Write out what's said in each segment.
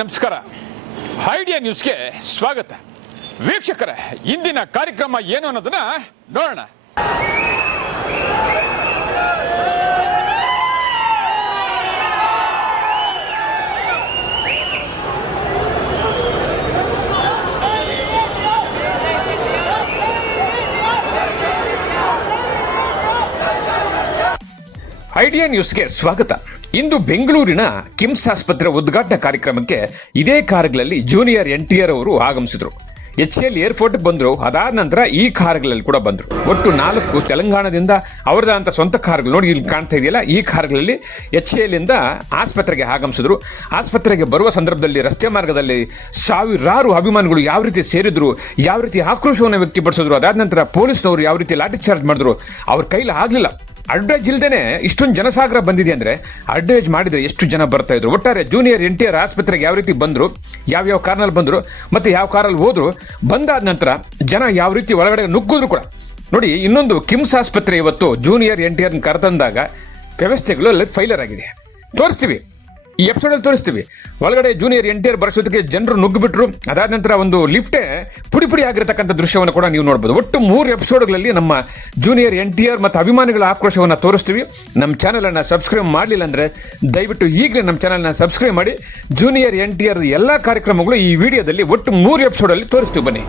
ನಮಸ್ಕಾರ. ಐಡಿಯಾ ನ್ಯೂಸ್ಗೆ ಸ್ವಾಗತ. ವೀಕ್ಷಕರೇ, ಇಂದಿನ ಕಾರ್ಯಕ್ರಮ ಏನು ಅನ್ನೋದನ್ನ ನೋಡೋಣ. ಐಡಿಯಾ ನ್ಯೂಸ್ಗೆ ಸ್ವಾಗತ. ಇಂದು ಬೆಂಗಳೂರಿನ ಕಿಮ್ಸ್ ಆಸ್ಪತ್ರೆ ಉದ್ಘಾಟನಾ ಕಾರ್ಯಕ್ರಮಕ್ಕೆ ಇದೇ ಕಾರುಗಳಲ್ಲಿ ಜೂನಿಯರ್ NTR ಅವರು ಆಗಮಿಸಿದ್ರು. HCL ಏರ್ಪೋರ್ಟ್ಗೆ ಬಂದ್ರು. ಅದಾದ ನಂತರ ಈ ಕಾರುಗಳಲ್ಲಿ ಕೂಡ ಬಂದ್ರು. ಒಟ್ಟು 4 ತೆಲಂಗಾಣದಿಂದ ಅವರದಂತ ಸ್ವಂತ ಕಾರುಗಳು. ನೋಡಿ, ಇಲ್ಲಿ ಕಾಣ್ತಾ ಇದೆಯಲ್ಲ, ಈ ಕಾರುಗಳಲ್ಲಿ HCL ಇಂದ ಆಸ್ಪತ್ರೆಗೆ ಆಗಮಿಸಿದ್ರು. ಆಸ್ಪತ್ರೆಗೆ ಬರುವ ಸಂದರ್ಭದಲ್ಲಿ ರಸ್ತೆ ಮಾರ್ಗದಲ್ಲಿ ಸಾವಿರಾರು ಅಭಿಮಾನಿಗಳು ಯಾವ ರೀತಿ ಸೇರಿದ್ರು, ಯಾವ ರೀತಿ ಆಕ್ರೋಶವನ್ನು ವ್ಯಕ್ತಪಡಿಸಿದ್ರು. ಅದಾದ ನಂತರ ಪೊಲೀಸ್ನವರು ಯಾವ ರೀತಿ ಲಾಠಿ ಚಾರ್ಜ್ ಮಾಡಿದ್ರು, ಅವ್ರ ಕೈಲಿ ಆಗ್ಲಿಲ್ಲ. ಅಡ್ವೈಸ್ ಇಲ್ದೇನೆ ಇಷ್ಟೊಂದು ಜನಸಾಗರ ಬಂದಿದೆ ಅಂದ್ರೆ ಅಡ್ವೈಸ್ ಮಾಡಿದ್ರೆ ಎಷ್ಟು ಜನ ಬರ್ತಾ ಇದ್ರು. ಒಟ್ಟಾರೆ ಜೂನಿಯರ್ NTR ಆಸ್ಪತ್ರೆಗೆ ಯಾವ ರೀತಿ ಬಂದ್ರು, ಯಾವ ಕಾರ್ನಲ್ಲಿ ಬಂದ್ರು, ಮತ್ತೆ ಯಾವ ಕಾರಲ್ಲಿ ಹೋದ್ರು, ಬಂದಾದ ನಂತರ ಜನ ಯಾವ ರೀತಿ ಒಳಗಡೆ ನುಗ್ಗಿದ್ರು ಕೂಡ ನೋಡಿ. ಇನ್ನೊಂದು ಕಿಮ್ಸ್ ಆಸ್ಪತ್ರೆ ಇವತ್ತು ಜೂನಿಯರ್ NTR ಕರೆತಂದಾಗ ವ್ಯವಸ್ಥೆಗಳು ಫೈಲರ್ ಆಗಿದೆ. ತೋರಿಸ್ತೀವಿ, ಈ ಎಪಿಸೋಡಲ್ಲಿ ತೋರಿಸ್ತೀವಿ. ಒಳಗಡೆ ಜೂನಿಯರ್ NTR ಬರೆಸೋದಕ್ಕೆ ಜನರು ನುಗ್ಗಿಬಿಟ್ರು. ಅದಾದ ನಂತರ ಒಂದು ಲಿಫ್ಟೇ ಪುಡಿ ಆಗಿರತಕ್ಕಂಥ ದೃಶ್ಯವನ್ನು ಕೂಡ ನೀವು ನೋಡ್ಬೋದು. ಒಟ್ಟು 3 ಎಪಿಸೋಡ್ಗಳಲ್ಲಿ ನಮ್ಮ ಜೂನಿಯರ್ NTR ಮತ್ತು ಅಭಿಮಾನಿಗಳ ಆಕ್ರೋಶವನ್ನು ತೋರಿಸ್ತೀವಿ. ನಮ್ಮ ಚಾನಲನ್ನು ಸಬ್ಸ್ಕ್ರೈಬ್ ಮಾಡಲಿಲ್ಲ ಅಂದರೆ ದಯವಿಟ್ಟು ಈಗಲೇ ನಮ್ಮ ಚಾನಲ್ನ ಸಬ್ಸ್ಕ್ರೈಬ್ ಮಾಡಿ. ಜೂನಿಯರ್ NTR ಎಲ್ಲ ಕಾರ್ಯಕ್ರಮಗಳು ಈ ವಿಡಿಯೋದಲ್ಲಿ ಒಟ್ಟು 3 ಎಪಿಸೋಡಲ್ಲಿ ತೋರಿಸ್ತೀವಿ. ಬನ್ನಿ.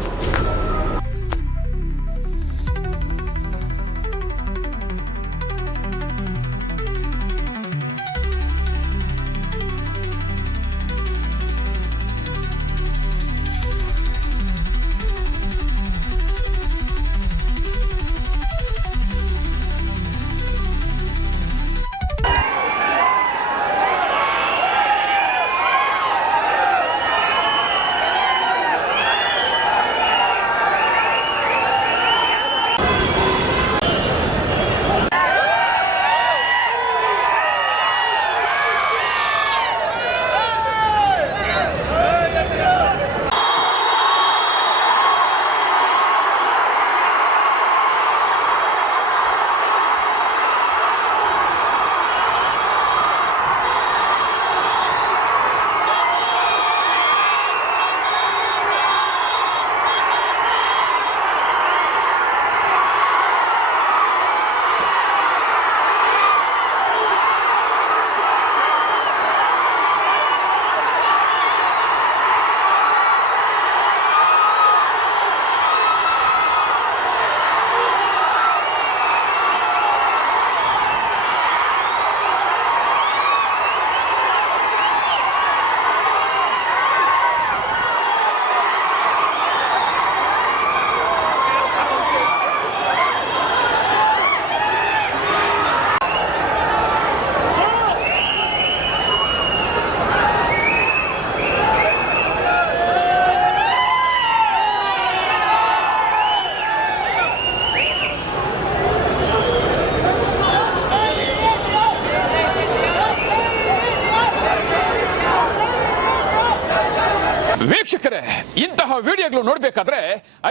ವೀಕ್ಷಕರೇ, ಇಂತಹ ವಿಡಿಯೋಗಳು ನೋಡಬೇಕಾದ್ರೆ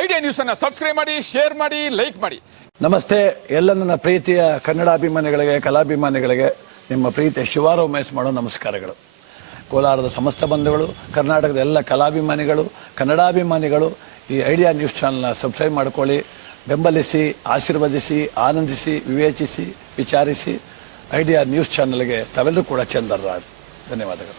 ಐಡಿಯಾ ನ್ಯೂಸ್ ಅನ್ನು ಸಬ್ಸ್ಕ್ರೈಬ್ ಮಾಡಿ, ಶೇರ್ ಮಾಡಿ, ಲೈಕ್ ಮಾಡಿ. ನಮಸ್ತೆ ಎಲ್ಲ ನನ್ನ ಪ್ರೀತಿಯ ಕನ್ನಡಾಭಿಮಾನಿಗಳಿಗೆ, ಕಲಾಭಿಮಾನಿಗಳಿಗೆ ನಿಮ್ಮ ಪ್ರೀತಿಯ ಶಿವಾರಾವ್ ಮೇಸ್ ಮಾಡೋ ನಮಸ್ಕಾರಗಳು. ಕೋಲಾರದ ಸಮಸ್ತ ಬಂಧುಗಳು, ಕರ್ನಾಟಕದ ಎಲ್ಲ ಕಲಾಭಿಮಾನಿಗಳು, ಕನ್ನಡಾಭಿಮಾನಿಗಳು ಈ ಐಡಿಯಾ ನ್ಯೂಸ್ ಚಾನಲ್ನ ಸಬ್ಸ್ಕ್ರೈಬ್ ಮಾಡ್ಕೊಳ್ಳಿ, ಬೆಂಬಲಿಸಿ, ಆಶೀರ್ವದಿಸಿ, ಆನಂದಿಸಿ, ವಿವೇಚಿಸಿ, ವಿಚಾರಿಸಿ. ಐಡಿಯಾ ನ್ಯೂಸ್ ಚಾನಲ್ಗೆ ತಾವೆಲ್ಲರೂ ಕೂಡ ಚಂದರ್ರಾಜ್. ಧನ್ಯವಾದಗಳು.